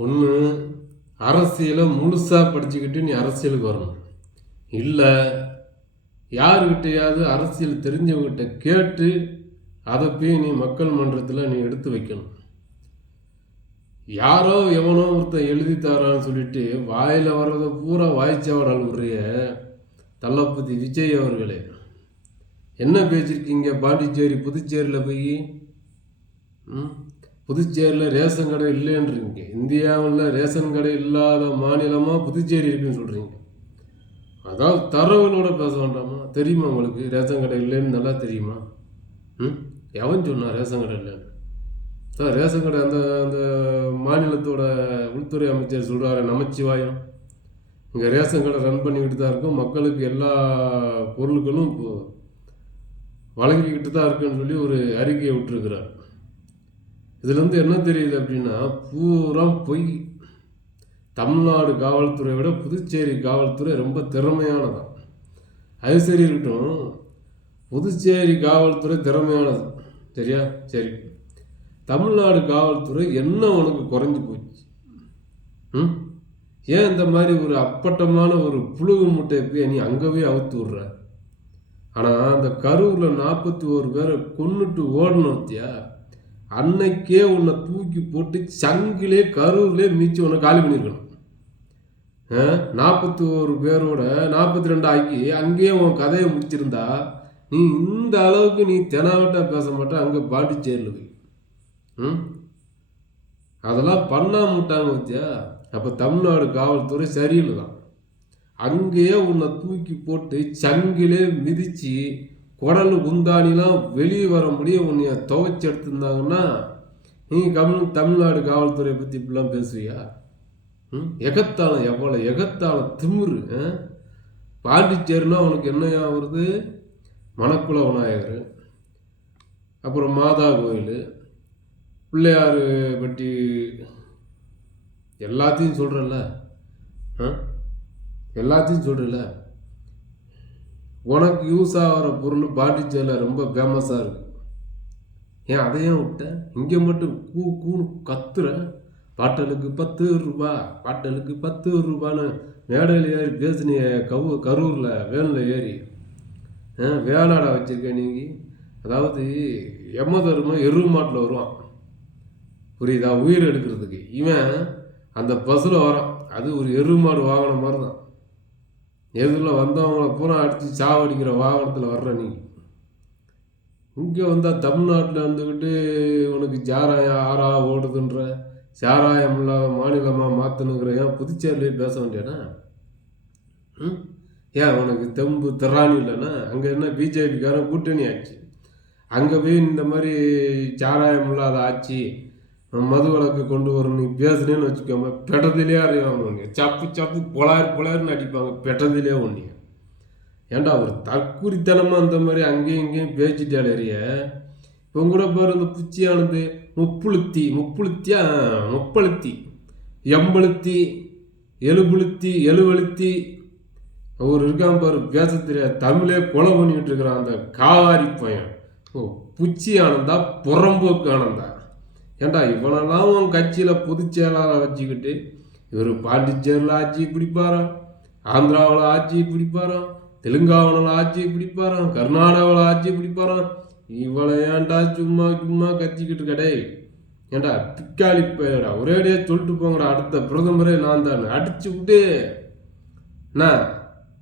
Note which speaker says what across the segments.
Speaker 1: ஒன்று அரசியலை முழுசாக படிச்சுக்கிட்டு நீ அரசியலுக்கு வரணும். இல்லை யாருக்கிட்டையாவது அரசியல் தெரிஞ்சவங்ககிட்ட கேட்டு அதை போய் நீ மக்கள் மன்றத்தில் நீ எடுத்து வைக்கணும். யாரோ எவனோ ஒருத்தன் எழுதி தரான்னு சொல்லிட்டு வாயில் வர்றதை பூரா வாய்ச்சவரால் உரிய தள்ளப்பதி விஜய் அவர்களே. என்ன பேசியிருக்கீங்க? பாண்டிச்சேரி புதுச்சேரியில் போய்? ம்? புதுச்சேரியில் ரேஷன் கடை இல்லைன்றீங்க. இந்தியாவில் ரேஷன் கடை இல்லாத மாநிலமாக புதுச்சேரி இருக்குன்னு சொல்கிறீங்க அதாவது தரவுகளோட பேச வேண்டாமா? தெரியுமா உங்களுக்கு? ரேஷன் கடை இல்லைன்னு நல்லா தெரியுமா? ம்? எவன் சொன்னா ரேஷன் கடை இல்லைன்னு? சார் ரேஷன் கடை அந்த அந்த மாநிலத்தோட உள்துறை அமைச்சர் சொல்கிறாரு நமச்சிவாயம். இங்கே ரேஷன் கடை ரன் பண்ணிக்கிட்டு தான் இருக்கும். மக்களுக்கு எல்லா பொருட்களும் இப்போ வழங்கிக்கிட்டு தான் இருக்குன்னு சொல்லி ஒரு அறிக்கையை விட்டுருக்கிறார். இதுலேருந்து என்ன தெரியுது அப்படின்னா பூரா பொய். தமிழ்நாடு காவல்துறையை விட புதுச்சேரி காவல்துறை ரொம்ப திறமையானதான் அது சரி இருக்கட்டும். புதுச்சேரி காவல்துறை திறமையானது. சரியா? சரி. தமிழ்நாடு காவல்துறை என்ன உனக்கு குறைஞ்சி போச்சு? ம்? ஏன் இந்த மாதிரி ஒரு அப்பட்டமான ஒரு புழுகு முட்டையை போய் நீ அங்கவே அவுத்து விடுற? ஆனால் அந்த கரூரில் நாற்பத்தி ஒரு பேரை கொன்னுட்டு ஓடணுத்தியா அன்னைக்கே உன்னை தூக்கி போட்டு சங்கிலே கரூர்லே மீச்சு உன்னை காலி பண்ணியிருக்கணும். நாற்பத்தி ஒரு பேரோட நாற்பத்தி ரெண்டு ஆக்கி அங்கேயே உன் கதையை முடிச்சிருந்தா நீ இந்த அளவுக்கு நீ தெனாவட்டா பேச மாட்டேன் அங்கே பாண்டிச்சேரியில் போய் ம்? அதெல்லாம் பண்ணாம விட்டாங்க பத்தியா? அப்போ தமிழ்நாடு காவல்துறை சரியில்லை தான் அங்கேயே உன்னை தூக்கி போட்டு சங்கிலே மிதித்து குடல் குந்தாணிலாம் வெளியே வர முடியும் உன்னைய துவைச்சி எடுத்திருந்தாங்கன்னா நீ கம்னு தமிழ்நாடு காவல்துறையை பற்றி இப்படிலாம் பேசுவியா? ம்? எகத்தாளம் எவ்வளோ? எகத்தாளம் திமுரு ஆ? பாண்டிச்சேரினா உனக்கு என்ன ஆகுறது மணக்குள விநாயகர் அப்புறம் மாதா கோயில் பிள்ளையார் பட்டி எல்லாத்தையும் சொல்கிறல்ல ஆ? எல்லாத்தையும் சொல்கிறல்ல உனக்கு யூஸ் ஆகிற பொருள் பாண்டிச்சேரியில் ரொம்ப ஃபேமஸாக இருக்கு. ஏன் அதையும் விட்டேன் இங்கே மட்டும் கூ கூன்னு கத்துற. பாட்டலுக்கு பத்து ரூபா பாட்டலுக்கு பத்து ரூபான்னு மேடையில் ஏறி பேசினிய கவு கரூரில் வேனில் ஏறி வேலாடா வேளாடா நீங்கள் அதாவது எம்ம தருமம் எரு மாட்டில் வருவான். புரியுதா? உயிர் எடுக்கிறதுக்கு. இவன் அந்த பஸ்ஸில் வரான். அது ஒரு எரு மாடு வாகன மாதிரி தான் எதிரில் வந்தவங்கள பூரா அடித்து சாவடிக்கிற வாகனத்தில் வர்ற நீ. இங்கே வந்தால் தமிழ்நாட்டில் இருந்துக்கிட்டு உனக்கு சாராயம் ஆறா ஓடுதுன்ற சாராயம் இல்லாத மாநிலமாக மாற்றணுங்கிற ஏன் புதுச்சேரியிலே பேச வேண்டியனா? ம்? ஏன் உனக்கு தெம்பு திராணி இல்லைன்னா? அங்கே என்ன பிஜேபிக்காரன் கூட்டணி ஆச்சு. அங்கே போய் இந்த மாதிரி சாராயம் இல்லாத ஆட்சி மது வழக்கு கொண்டு வரணும். நீ பேசுனேன்னு வச்சுக்கோங்க. பெட்டதிலே அறியாம ஒன்று சப்பு சப்பு பொலார் பொலார்னு அடிப்பாங்க. பெட்டதிலே ஒன்று ஏன்டா ஒரு தற்குறித்தனமாக அந்த மாதிரி அங்கேயும் இங்கேயும் பேச்சுட்டால் எறிய இப்போ கூட பாரு இந்த புச்சியானது முப்புளுத்தி முப்புளுத்தியா? முப்பழுத்தி எம்பழுத்தி எழுபுளுத்தி எழுவழுத்தி அவர் இருக்கான் பாரு பேச தெரியாது தமிழே கொலை பண்ணிக்கிட்டு இருக்கிறான் அந்த காவாரி பையன். ஓ புச்சி ஆனந்தா புறம்போக்கு ஆனந்தா. ஏன்டா இவ்வளோலாம் உன் கட்சியில் பொதுச் செயலாளர் வச்சுக்கிட்டு இவர் பாண்டிச்சேரியில் ஆட்சி பிடிப்பாரோ? ஆந்திராவில் ஆட்சி பிடிப்பாரோ? தெலுங்கானாவில் ஆட்சி பிடிப்பாரோ? கர்நாடகாவில் ஆட்சி பிடிப்பாரோ? இவ்வளோ ஏன்டா சும்மா சும்மா கத்திக்கிட்டு கடை ஏன்டா பிக்காளி பையடா ஒரேடியாக சொல்லிட்டு போங்கடா அடுத்த பிரதமரே நான் தான். அடிச்சு விட்டு. என்ன?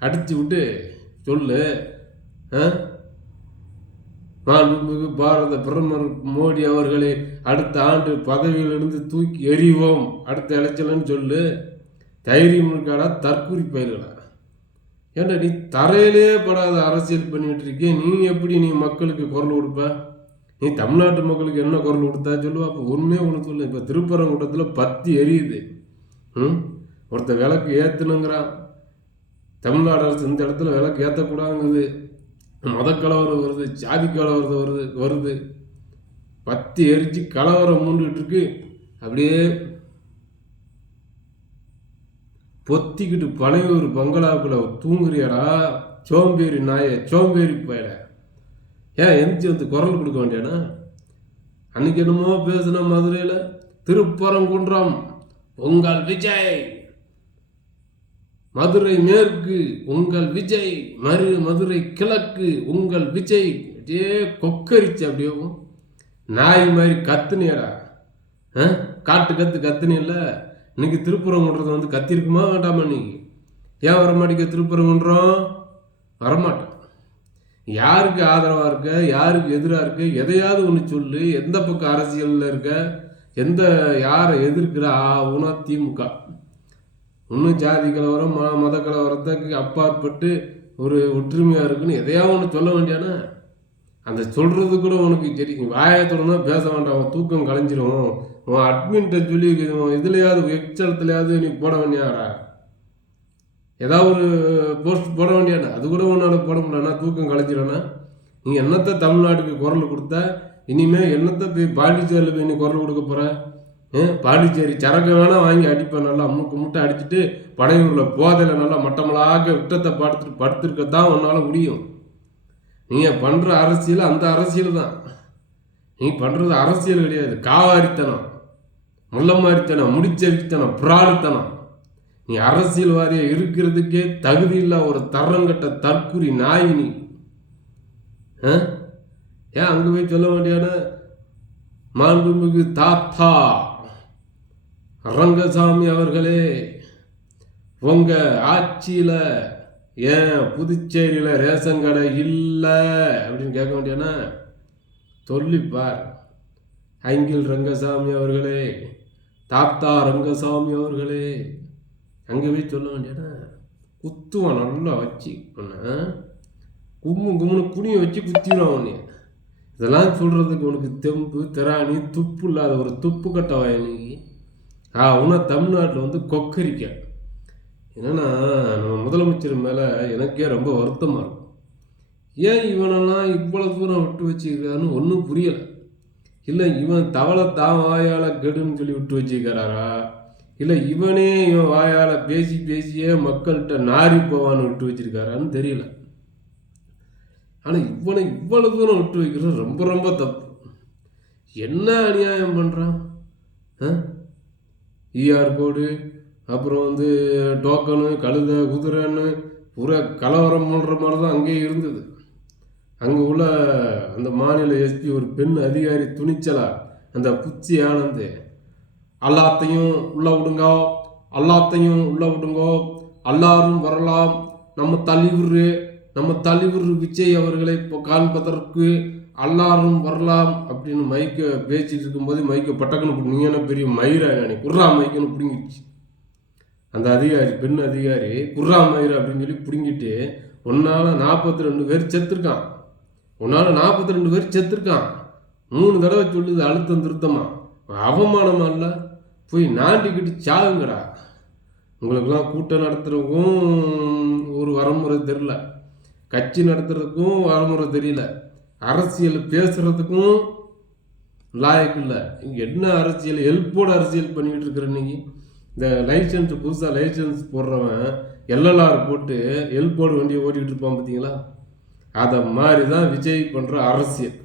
Speaker 1: அடிச்சு விட்டு. சொல்லு. ஆ? மாண்புமிகு பாரத பிரதமர் மோடி அவர்களை அடுத்த ஆண்டு பதவியிலிருந்து தூக்கி எறிவோம். அடுத்த எலெக்ஷன்னு சொல்லு. தைரியம் இருக்காடா? தற்கூரி பயிர்களா ஏண்டா நீ தரையிலே படாத அரசியல் பண்ணிட்டு இருக்கே? நீ எப்படி நீ மக்களுக்கு குரல் கொடுப்ப? நீ தமிழ்நாட்டு மக்களுக்கு என்ன குரல் கொடுத்தா சொல்லுவா? அப்போ ஒன்றே ஒன்று சொல்லு. இப்போ திருப்பரங்குன்றத்தில் பத்தி எரியுது. ம்? ஒருத்தன் விளக்கு ஏற்றணுங்கிறான் தமிழ்நாடு அரசு இந்த இடத்துல விளக்கு ஏற்றக்கூடாதுங்குது மத கலவரம் வருது ஜாதி கலவரம் வருது வருது. பத்தி எரிச்சு கலவரம் மூண்டுகிட்டு இருக்கு. அப்படியே பொத்திக்கிட்டு பனையூர் பங்களாவுக்குள்ள தூங்குறியாடா? சோம்பேறி நாய சோம்பேறி போயிட ஏன் எந்திரிச்சு வந்து குரல் கொடுக்க வேண்டியானா அன்னைக்கு என்னமோ பேசுன மதுரையில் திருப்பரங்குன்றம் உங்கள் விஜய். மதுரை மேற்கு உங்கள் விஜய் மறு மதுரை கிழக்கு உங்கள் விஜய். அப்படியே கொக்கரிச்சு அப்படியே நாய் மாதிரி கத்துனியடா. ஆ? காட்டு கத்து கத்துனியில் இன்னைக்கு திருப்புறங்குன்றது வந்து கத்திருக்குமா வேண்டாமா நீ ஏன் வரமாட்டேங்க மாட்டேங்க வரமாட்டேன். யாருக்கு ஆதரவாக இருக்க? யாருக்கு எதிராக இருக்க? எதையாவது ஒன்று சொல்லு. எந்த பக்கம் அரசியலில் இருக்க? எந்த யாரை எதிர்க்கிறா? ஆ திமுக. இன்னும் ஜாதி கலவரம் ம மத கலவரத்துக்கு அப்பாற்பட்டு ஒரு ஒற்றுமையாக இருக்குன்னு எதையாவது ஒன்று சொல்ல வேண்டியானா? அந்த சொல்கிறது கூட உனக்கு சரி வாயத்தோடனா பேச வேண்டாம் அவன் தூக்கம் கலைஞ்சிரும். உன் அட்மின்ட்ட சொல்லி இதுலையாவது எக்ஸலத்துலையாவது நீ போட வேண்டியாடா? ஏதாவது ஒரு போஸ்ட் போட வேண்டியாடா? அது கூட உன்னால் போட முடியலன்னா தூக்கம் கலைஞ்சிடனா நீ என்னத்தை தமிழ்நாட்டுக்கு குரல் கொடுத்த? இனிமேல் என்னத்தை போய் பாண்டிச்சேரியில் போய் நீ குரல் கொடுக்க போகிற பாண்டிச்சேரி சரக்கு வேணால் வாங்கி அடிப்பேன் நல்லா அம்முக்கு முட்டை அடிச்சுட்டு படையூரில் போதையில் நல்லா மட்டமலாக விட்டத்தை படுத்துட்டு படுத்துருக்க தான் உன்னால் முடியும். நீங்கள் பண்ணுற அரசியல் அந்த அரசியல் தான். நீ பண்ணுறது அரசியல் கிடையாது. காவாரித்தனம் முள்ளமாரித்தனம் முடிச்சரித்தனம் புராடுத்தனம் நீ அரசியல்வாதியாக இருக்கிறதுக்கே தகுதி இல்லை ஒரு தரங்கட்ட தற்குறி நாய் நீ. ஏன் அங்கே போய் சொல்ல வேண்டியான மாண்புமிகு தாத்தா. ரங்கசாமி அவர்களே உங்கள் ஆட்சியில் ஏன் புதுச்சேரியில் ரேஷன் கடை இல்லை? அப்படின்னு கேட்க வேண்டியன்னா சொல்லிப்பார் அங்கில் ரங்கசாமி அவர்களே தாத்தா ரங்கசாமி அவர்களே அங்கே போய் சொல்ல வேண்டியன்னா குத்துவான் நல்லா வச்சு ஒன்று கும்மு கும்முன்னு குனியை வச்சு குத்திடுவான் உன்னை. இதெல்லாம் சொல்கிறதுக்கு உனக்கு தெம்பு திராணி துப்பு இல்லாத ஒரு துப்பு கட்ட வாயனிக்கு ஆ தமிழ்நாட்டில் வந்து கொக்கரிக்க என்னென்னா நம்ம முதலமைச்சர் மேலே எனக்கே ரொம்ப வருத்தமாக இருக்கும் ஏன் இவனெல்லாம் இவ்வளோ தூரம் விட்டு வச்சுக்கிறான்னு ஒன்றும் புரியலை. இல்லை இவன் தவளை தான் வாயால் கெடுன்னு சொல்லி விட்டு வச்சுக்கிறாரா இல்லை இவனே இவன் வாயால் பேசி பேசியே மக்கள்கிட்ட நாரி போவான்னு விட்டு வச்சிருக்காரான்னு தெரியல. ஆனால் இவனை இவ்வளோ தூரம் விட்டு வைக்கிறது ரொம்ப ரொம்ப தப்பு. என்ன அநியாயம் பண்ணுறான் ஆ? இஆர் கோடு அப்புறம் வந்து டோக்கனு கழுதை குதிரைன்னு பூரா கலவரம் பண்ணுற மாதிரி தான் அங்கேயே இருந்தது. அங்கே உள்ள அந்த மாநில எஸ்பி ஒரு பெண் அதிகாரி துணிச்சலா அந்த புச்சி ஆனந்து எல்லாத்தையும் உள்ள விடுங்க எல்லாத்தையும் உள்ள விடுங்கோ எல்லாரும் வரலாம். நம்ம தலைவர் நம்ம தலைவர் விஜய் அவர்களை இப்போ காண்பதற்கு அல்லாரும் வரலாம் அப்படின்னு மைக்க பேசிட்டு இருக்கும்போது மைக்க பட்டக்குன்னு நீ என்ன பெரிய மயிரா நீ? குர்ரா மைக்கன்னு பிடுங்கிடுச்சு. அந்த அதிகாரி பெண் அதிகாரி குர்ரா மயிர் அப்படின்னு சொல்லி பிடுங்கிட்டு உன்னால நாற்பத்தி ரெண்டு பேர் செத்துருக்கான். உன்னால் நாற்பத்தி ரெண்டு பேர் செத்துருக்கான். மூணு தடவை சொல்லுது அழுத்தம் திருத்தமா. அவமானமா இல்லை? போய் நாட்டிக்கிட்டு சாகுங்கடா. உங்களுக்கெல்லாம் கூட்டம் நடத்துறதுக்கும் ஒரு வரமுறை தெரில கட்சி நடத்துறதுக்கும் வரமுறை தெரியல. அரசியல் பேசுறதுக்கும் லாயக்கு இல்லை. இங்கே என்ன அரசியல் ஹெல்ப்போட அரசியல் பண்ணிக்கிட்டு இருக்கிற நீங்கள் இந்த லைசன்ஸ் புதுசாக லைசன்ஸ் போடுறவன் எல்எல்ஆர் போட்டு ஹெல்ப்போடு வண்டியை ஓட்டிகிட்டு இருப்பான் பார்த்தீங்களா அதை மாதிரி தான் விஜய் பண்ணுற அரசியல்.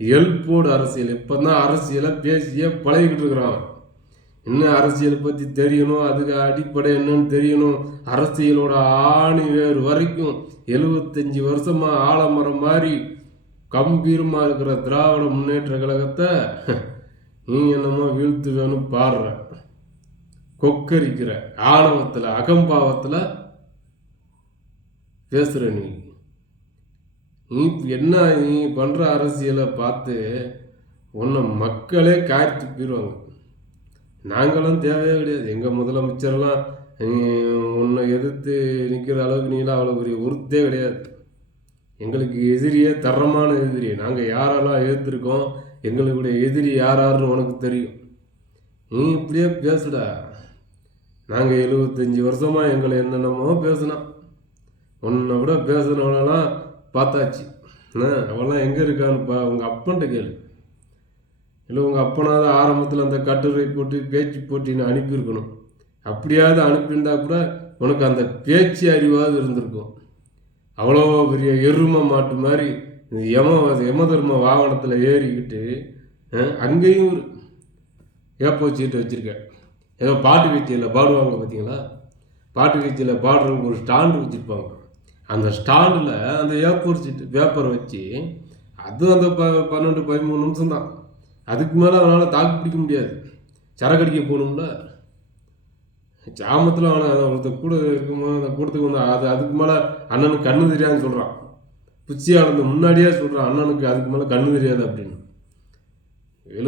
Speaker 1: ஹெல்ப்போடு அரசியல். இப்போ தான் அரசியலை பேசியே பழகிக்கிட்டு இருக்கிறான். இன்னும் அரசியலை பற்றி தெரியணும்? அதுக்கு அடிப்படை என்னன்னு தெரியணும். அரசியலோட ஆணி வேறு வரைக்கும். எழுபத்தஞ்சி வருஷமாக ஆலமரம் மாதிரி கம்பீரமாக இருக்கிற திராவிட முன்னேற்ற கழகத்தை நீ என்னமோ வீழ்த்து பாடுற. கொக்கரிக்கிற ஆணவத்தில் அகம்பாவத்தில் பேசுகிற நீ. நீ என்ன நீ பண்ணுற அரசியலை பார்த்து உன்னை மக்களே காய்த்து போயிடுவாங்க நாங்களும் தேவையே கிடையாது. எங்கள் முதலமைச்சரெல்லாம் உன்னை எதிர்த்து நிற்கிற அளவுக்கு நீலாம் அவ்வளோ பெரிய உறுத்தே கிடையாது. எங்களுக்கு எதிரியே தரமான எதிரி. நாங்கள் யாரெல்லாம் எதிர்த்துருக்கோம் எங்களுடைய எதிரி யார் யாருன்னு உனக்கு தெரியும். நீ இப்படியே பேசுடா. நாங்கள் எழுபத்தஞ்சி வருஷமாக எங்களை என்னென்னமோ பேசினோம் உன்னை விட பேசுனவனெல்லாம் பார்த்தாச்சு. அவெல்லாம் எங்கே இருக்கான்னு பா உங்கள் அப்பன்ட்ட கேளு. இல்லை உங்கள் அப்பனாவது ஆரம்பத்தில் அந்த கட்டுரை போட்டு பேச்சு போட்டின்னு அனுப்பியிருக்கணும். அப்படியாவது அனுப்பியிருந்தா கூட உனக்கு அந்த பேச்சு அறிவாவது இருந்திருக்கும். அவ்வளோ பெரிய எரும மாட்டு மாதிரி யம யம தர்ம வாகனத்தில் ஏறிக்கிட்டு அங்கேயும் ஏப்போ சீட்டு வச்சுருக்கேன். ஏதோ பாட்டு கட்சியில் பாடுவாங்க பார்த்தீங்களா பாட்டு கட்சியில் பாடுறவங்க ஒரு ஸ்டாண்டு வச்சுருப்பாங்க. அந்த ஸ்டாண்டில் அந்த ஏப்போர் சீட்டு பேப்பரை வச்சு அதுவும் அந்த ப பன்னெண்டு பதிமூணு நிமிஷம் தான் அதுக்கு மேலே அவனால் தாக்கு பிடிக்க முடியாது. சரக்கடிக்க போகணும்ல. ஜாமத்தில் அவனை அதை ஒருத்தர் கூட இருக்கும்போது அந்த கூட்டத்துக்கு வந்து அது அதுக்கு மேலே அண்ணனுக்கு கண்ணு தெரியாதுன்னு சொல்கிறான் புச்சியானது முன்னாடியே சொல்கிறான் அண்ணனுக்கு அதுக்கு மேலே கண்ணு தெரியாது அப்படின்னு.